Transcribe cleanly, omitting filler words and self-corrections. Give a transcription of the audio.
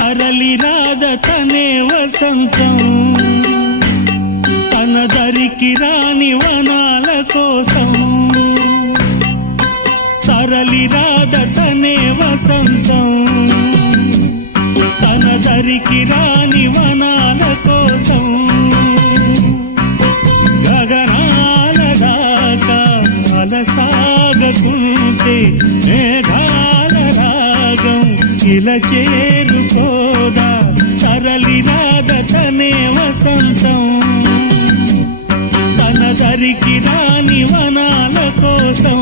తరలి రాద తనే వసంతం తన దరికి రాని వనాల కోసం తరలి రాద తనే వసంతం తన దరికి రాని వనాల కోసం గగనాల దాకా అలసాగకుంటే మేఘాల రాగం ఇలా చేరుకోదా తరలి రాద తనే వసంతం తన దరికి రాని వనాల కోసం